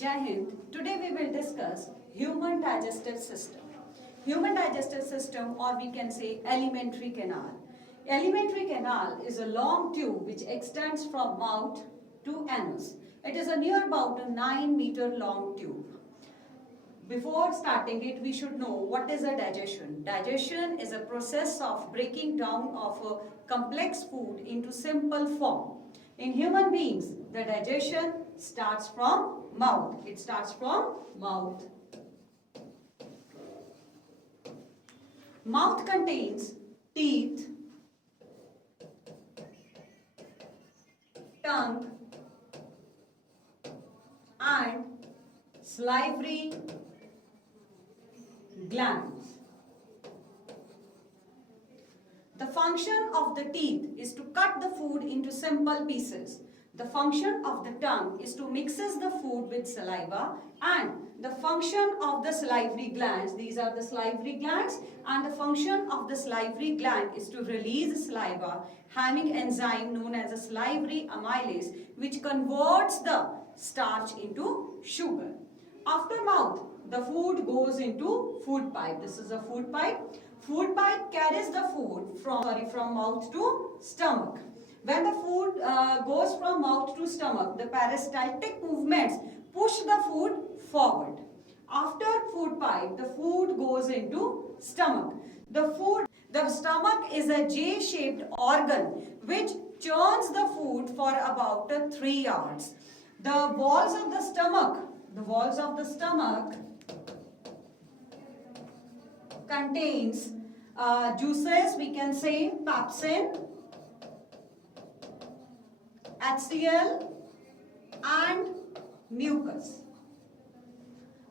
Jai Hind. Today we will discuss human digestive system. Human digestive system, or we can say alimentary canal. Alimentary canal is a long tube which extends from mouth to anus. It is a near about a 9-meter long tube. Before starting it, we should know what is a digestion. Digestion is a process of breaking down of a complex food into simple form. In human beings, the digestion starts from mouth. It starts from mouth. Mouth contains teeth, tongue, and salivary glands. The function of the teeth is to cut the food into simple pieces. The function of the tongue is to mixes the food with saliva, and the function of the salivary glands, these are the salivary glands, and the function of the salivary gland is to release saliva, having enzyme known as a salivary amylase, which converts the starch into sugar. After mouth, the food goes into food pipe. This is a food pipe. Food pipe carries the food from mouth to stomach. When the food goes from mouth to stomach, the peristaltic movements push the food forward. After food pipe, the food goes into stomach. The stomach is a J-shaped organ which churns the food for about 3 hours. The walls of the stomach contains juices, we can say pepsin, HCl, and mucus.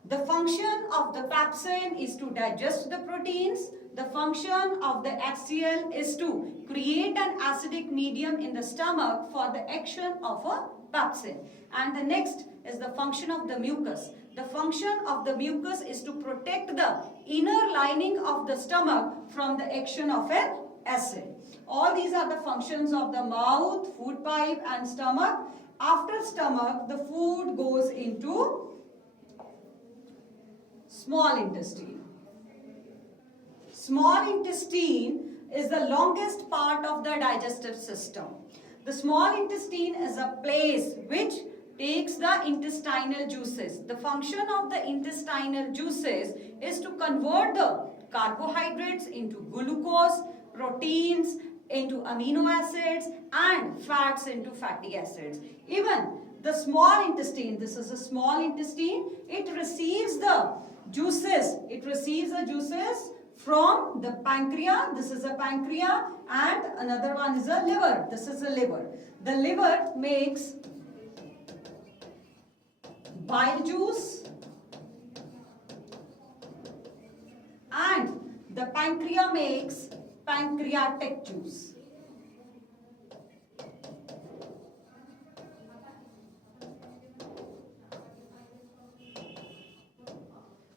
The function of the pepsin is to digest the proteins. The function of the HCl is to create an acidic medium in the stomach for the action of a pepsin. And the next is the function of the mucus. The function of the mucus is to protect the inner lining of the stomach from the action of an acid. All these are the functions of the mouth, food pipe, and stomach. After stomach, the food goes into small intestine. Small intestine is the longest part of the digestive system. The small intestine is a place which takes the intestinal juices. The function of the intestinal juices is to convert the carbohydrates into glucose, proteins into amino acids, and fats into fatty acids. Even the small intestine, this is a small intestine, it receives the juices. It receives the juices from the pancreas. This is a pancreas, and another one is a liver. This is a liver. The liver makes bile juice, and the pancreas makes pancreatic juice.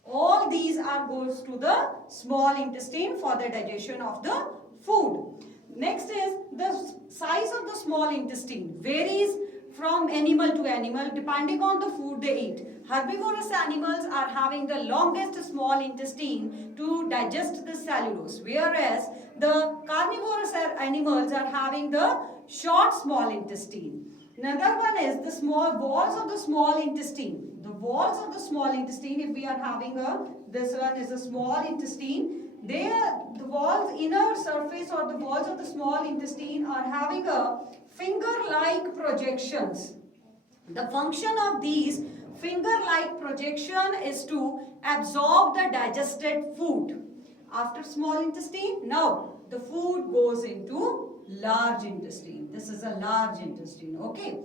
All these goes to the small intestine for the digestion of the food. Next is the size of the small intestine varies from animal to animal depending on the food they eat. Herbivorous animals are having the longest small intestine to digest the cellulose, whereas the carnivorous animals are having the short small intestine. Another one is the small walls of the small intestine. The walls of the small intestine, if we are having this one is a small intestine, the walls, inner surface or the walls of the small intestine are having a finger-like projections. The function of these finger-like projection is to absorb the digested food. After small intestine, now the food goes into large intestine. This is a large intestine, okay.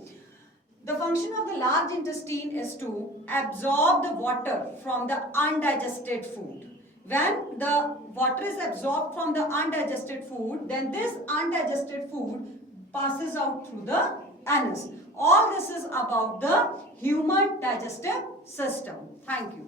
The function of the large intestine is to absorb the water from the undigested food. When the water is absorbed from the undigested food, then this undigested food passes out through the anus. All this is about the human digestive system. Thank you.